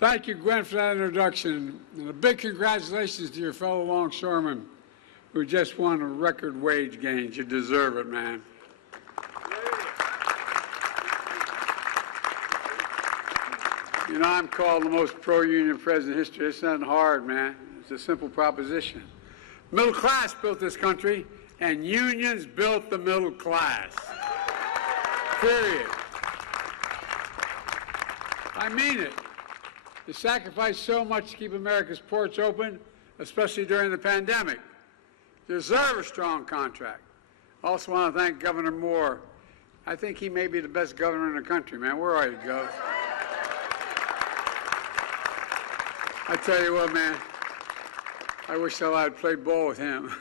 Thank you, Gwen, for that introduction. And a big congratulations to your fellow longshoremen who just won a record wage gains. You deserve it, man. You know, I'm called the most pro-union president in history. It's not hard, man. It's a simple proposition. Middle class built this country, and unions built the middle class. Period. I mean it. You sacrificed so much to keep America's ports open, especially during the pandemic. You deserve a strong contract. I also want to thank Governor Moore. I think he may be the best governor in the country, man. Where are you, Gov? I tell you what, man, I wish I had played ball with him.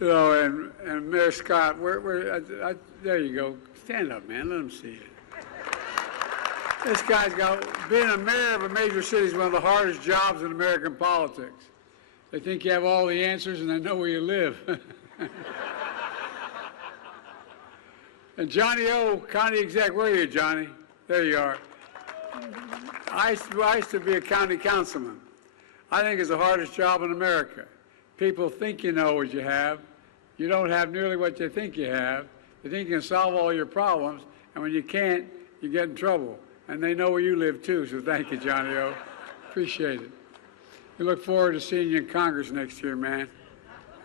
You know, and Mayor Scott, there you go. Stand up, man. Let him see you. This guy's being a mayor of a major city is one of the hardest jobs in American politics. They think you have all the answers and they know where you live. And Johnny O, county exec, where are you, Johnny? There you are. I used to be a county councilman. I think it's the hardest job in America. People think you know what you have. You don't have nearly what you think you have. They think you can solve all your problems, and when you can't, you get in trouble. And they know where you live, too, so thank you, Johnny O. Appreciate it. We look forward to seeing you in Congress next year, man.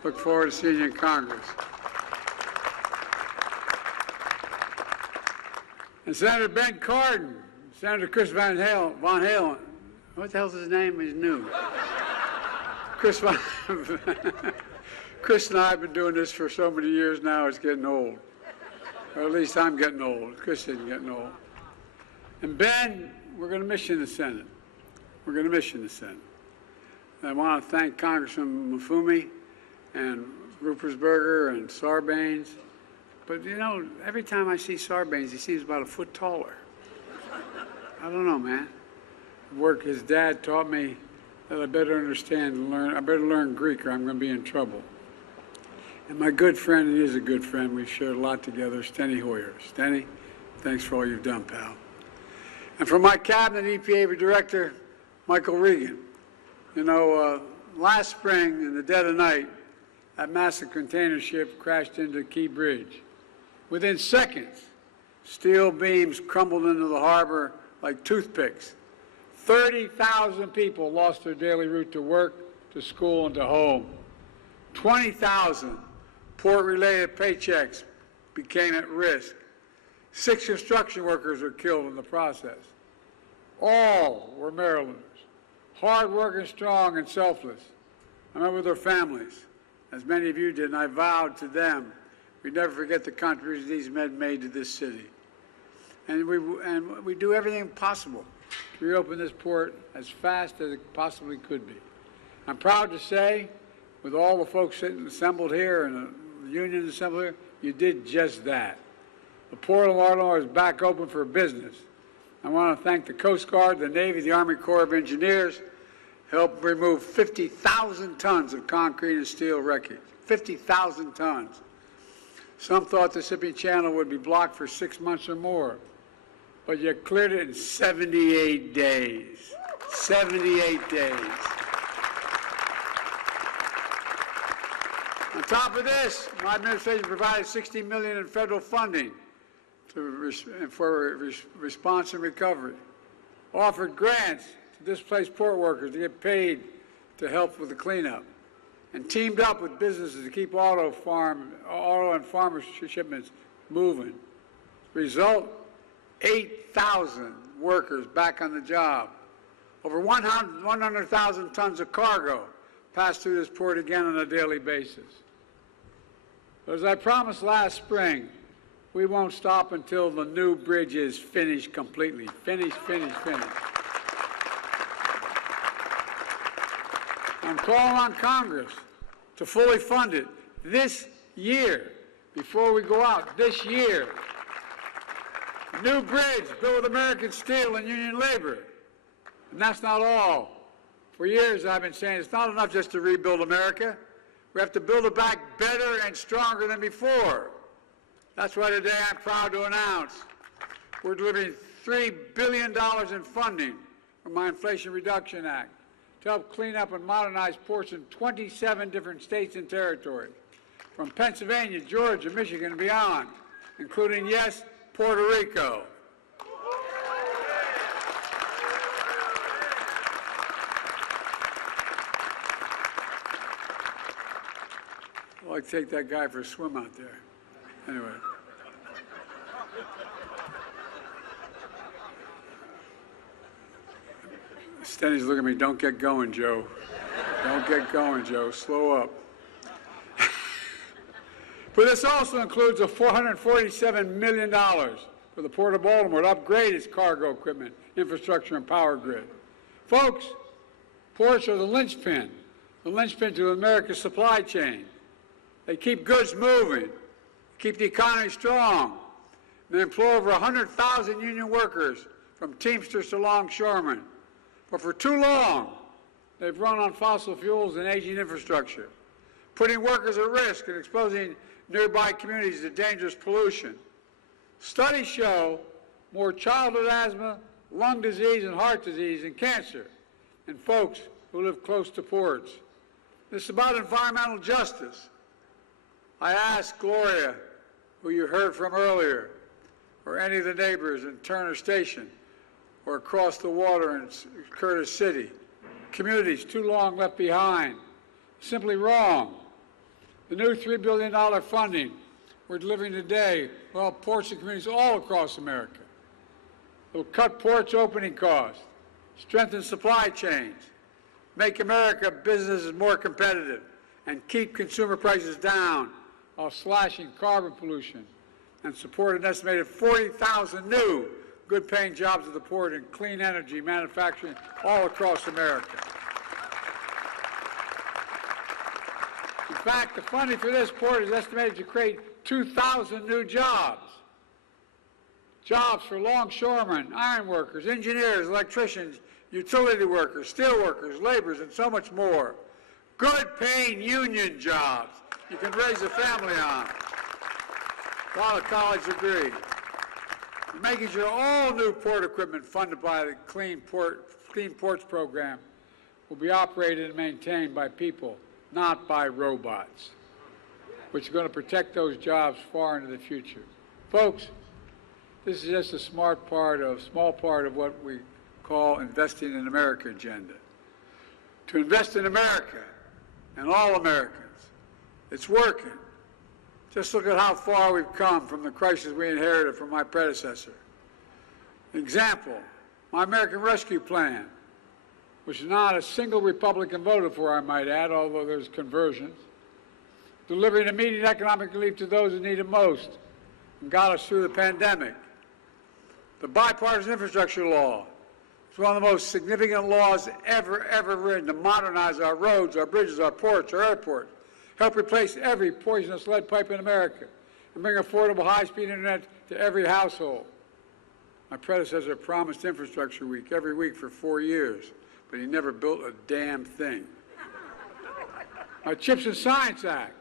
Look forward to seeing you in Congress. And Senator Ben Cardin, Senator Chris Von Halen. What the hell's his name? He's new. Chris and I have been doing this for so many years now, it's getting old. Or at least I'm getting old. Chris isn't getting old. And Ben, we're going to miss you in the Senate. We're going to miss you in the Senate. And I want to thank Congressman Mafumi and Ruppersberger and Sarbanes. But, you know, every time I see Sarbanes, he seems about a foot taller. I don't know, man. Work his dad taught me that I better understand and learn. I better learn Greek or I'm going to be in trouble. And my good friend, and he is a good friend, we've shared a lot together, Steny Hoyer. Steny, thanks for all you've done, pal. And for my cabinet EPA director, Michael Regan. You know, last spring, in the dead of night, that massive container ship crashed into Key Bridge. Within seconds, steel beams crumbled into the harbor like toothpicks. 30,000 people lost their daily route to work, to school, and to home. 20,000 port-related paychecks became at risk. 6 construction workers were killed in the process. All were Marylanders, hard-working, strong, and selfless. I remember their families, as many of you did, and I vowed to them we'd never forget the contributions these men made to this city. And we do everything possible to reopen this port as fast as it possibly could be. I'm proud to say, with all the folks sitting assembled here and the union assembled here, you did just that. The Port of Baltimore is back open for business. I want to thank the Coast Guard, the Navy, the Army Corps of Engineers, helped remove 50,000 tons of concrete and steel wreckage. 50,000 tons. Some thought the Mississippi Channel would be blocked for 6 months or more, but you cleared it in 78 days. 78 days. On top of this, my administration provided $60 million in federal funding for response and recovery, offered grants to displaced port workers to get paid to help with the cleanup, and teamed up with businesses to keep auto and farmer shipments moving. Result, 8,000 workers back on the job. Over 100,000 tons of cargo pass through this port again on a daily basis. But as I promised last spring, we won't stop until the new bridge is finished completely. Finished. I'm calling on Congress to fully fund it this year, before we go out, this year. New bridge built with American steel and union labor. And that's not all. For years I've been saying it's not enough just to rebuild America. We have to build it back better and stronger than before. That's why today I'm proud to announce we're delivering $3 billion in funding from my Inflation Reduction Act to help clean up and modernize ports in 27 different states and territories, from Pennsylvania, Georgia, Michigan, and beyond, including, yes, Puerto Rico. I'd like to take that guy for a swim out there. Anyway. Stenny's looking at me, don't get going, Joe. Don't get going, Joe. Slow up. But this also includes a $447 million for the Port of Baltimore to upgrade its cargo equipment, infrastructure, and power grid. Folks, ports are the linchpin to America's supply chain. They keep goods moving, keep the economy strong, and they employ over 100,000 union workers, from Teamsters to longshoremen. But for too long, they've run on fossil fuels and aging infrastructure, putting workers at risk and exposing nearby communities to dangerous pollution. Studies show more childhood asthma, lung disease, and heart disease and cancer in folks who live close to ports. This is about environmental justice. I asked Gloria, who you heard from earlier, or any of the neighbors in Turner Station, or across the water in Curtis City, communities too long left behind, simply wrong. The new $3 billion funding we're delivering today will help ports and communities all across America. It will cut ports' opening costs, strengthen supply chains, make America businesses more competitive, and keep consumer prices down while slashing carbon pollution, and support an estimated 40,000 new good-paying jobs at the port in clean energy manufacturing all across America. In fact, the funding for this port is estimated to create 2,000 new jobs. Jobs for longshoremen, iron workers, engineers, electricians, utility workers, steel workers, laborers, and so much more. Good-paying union jobs you can raise a family on without a college degree. Making sure all new port equipment funded by the Clean Ports program will be operated and maintained by people, not by robots, which are going to protect those jobs far into the future. Folks, this is just a small part of what we call Investing in America agenda. To invest in America and all Americans, it's working. Just look at how far we've come from the crisis we inherited from my predecessor. Example, my American Rescue Plan, which not a single Republican voted for, I might add, although there's conversions, delivering immediate economic relief to those who need it most and got us through the pandemic. The bipartisan infrastructure law is one of the most significant laws ever written to modernize our roads, our bridges, our ports, our airports, help replace every poisonous lead pipe in America, and bring affordable high-speed internet to every household. My predecessor promised Infrastructure Week every week for 4 years, but he never built a damn thing. My Chips and Science Act,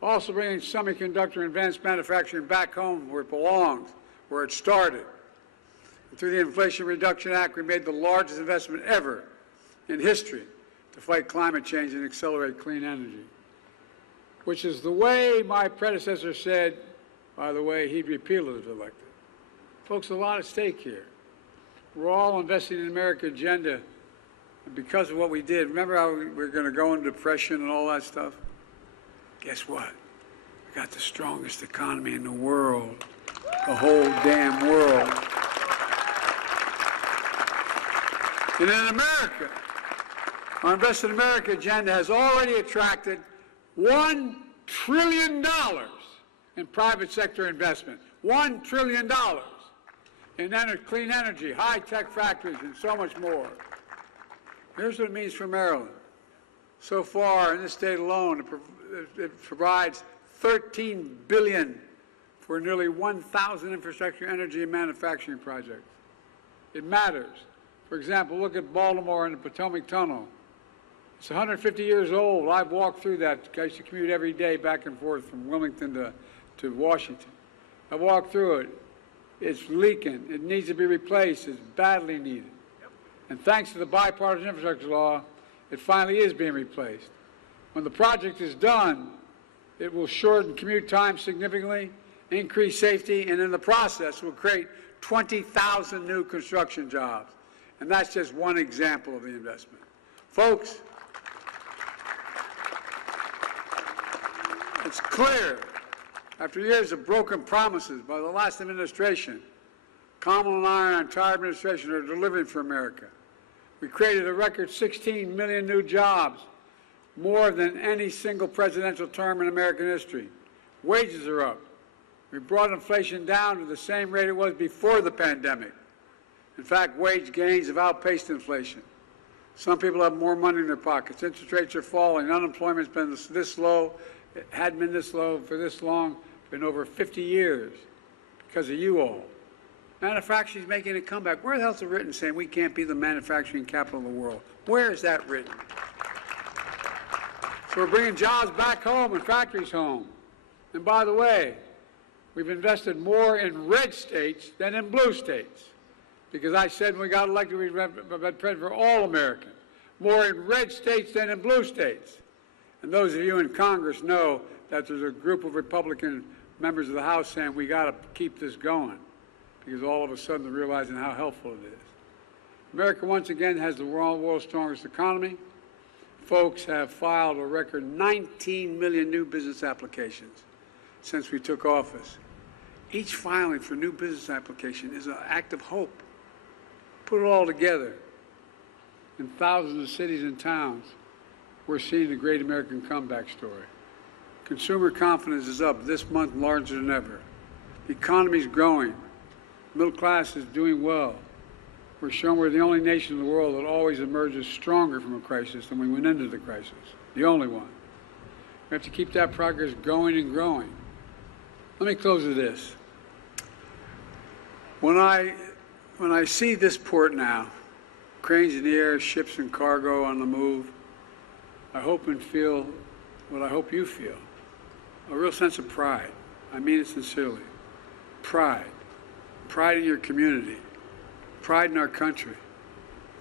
also bringing semiconductor and advanced manufacturing back home where it belongs, where it started. And through the Inflation Reduction Act, we made the largest investment ever in history to fight climate change and accelerate clean energy, which is the way my predecessor said, by the way, he'd repeal it if elected. Folks, a lot at stake here. We're all investing in the America agenda, and because of what we did, remember how we were going to go into depression and all that stuff? Guess what? We got the strongest economy in the world, the whole damn world. And in America, our Invest in America agenda has already attracted $1 trillion in private sector investment. $1 trillion in clean energy, high-tech factories, and so much more. Here's what it means for Maryland. So far, in this state alone, it provides $13 billion for nearly 1,000 infrastructure, energy, and manufacturing projects. It matters. For example, look at Baltimore and the Potomac Tunnel. It's 150 years old. I've walked through that. I used to commute every day back and forth from Wilmington to Washington. I walked through it. It's leaking. It needs to be replaced. It's badly needed. And thanks to the bipartisan infrastructure law, it finally is being replaced. When the project is done, it will shorten commute time significantly, increase safety, and in the process will create 20,000 new construction jobs. And that's just one example of the investment. Folks, it's clear, after years of broken promises by the last administration, Kamala and I and our entire administration are delivering for America. We created a record 16 million new jobs, more than any single presidential term in American history. Wages are up. We brought inflation down to the same rate it was before the pandemic. In fact, wage gains have outpaced inflation. Some people have more money in their pockets. Interest rates are falling. Unemployment's been this low. It hadn't been this low for this long, been over 50 years because of you all. Manufacturing's making a comeback. Where the hell's it written saying we can't be the manufacturing capital of the world? Where is that written? So we're bringing jobs back home and factories home. And by the way, we've invested more in red states than in blue states. Because I said when we got elected, we'd been president for all Americans. More in red states than in blue states. And those of you in Congress know that there's a group of Republican members of the House saying we got to keep this going. Because all of a sudden they're realizing how helpful it is. America once again has the world's strongest economy. Folks have filed a record 19 million new business applications since we took office. Each filing for new business application is an act of hope. Put it all together. In thousands of cities and towns, we're seeing the great American comeback story. Consumer confidence is up this month larger than ever. The economy is growing. Middle class is doing well. We're showing we're the only nation in the world that always emerges stronger from a crisis than we went into the crisis. The only one. We have to keep that progress going and growing. Let me close with this. When I see this port now, cranes in the air, ships and cargo on the move, I hope and feel what I hope you feel, a real sense of pride. I mean it sincerely. Pride. Pride in your community. Pride in our country.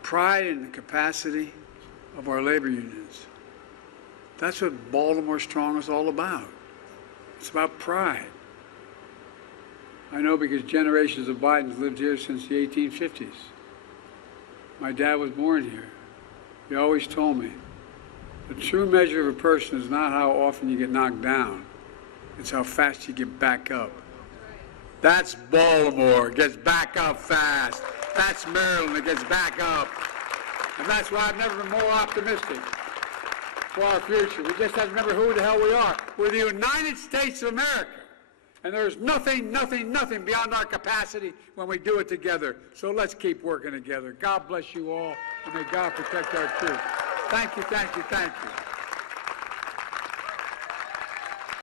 Pride in the capacity of our labor unions. That's what Baltimore Strong is all about. It's about pride. I know because generations of Bidens lived here since the 1850s. My dad was born here. He always told me, the true measure of a person is not how often you get knocked down, it's how fast you get back up. That's Baltimore, gets back up fast. That's Maryland, it gets back up. And that's why I've never been more optimistic for our future. We just have to remember who the hell we are. We're the United States of America. And there's nothing beyond our capacity when we do it together. So let's keep working together. God bless you all, and may God protect our troops. Thank you, thank you, thank you.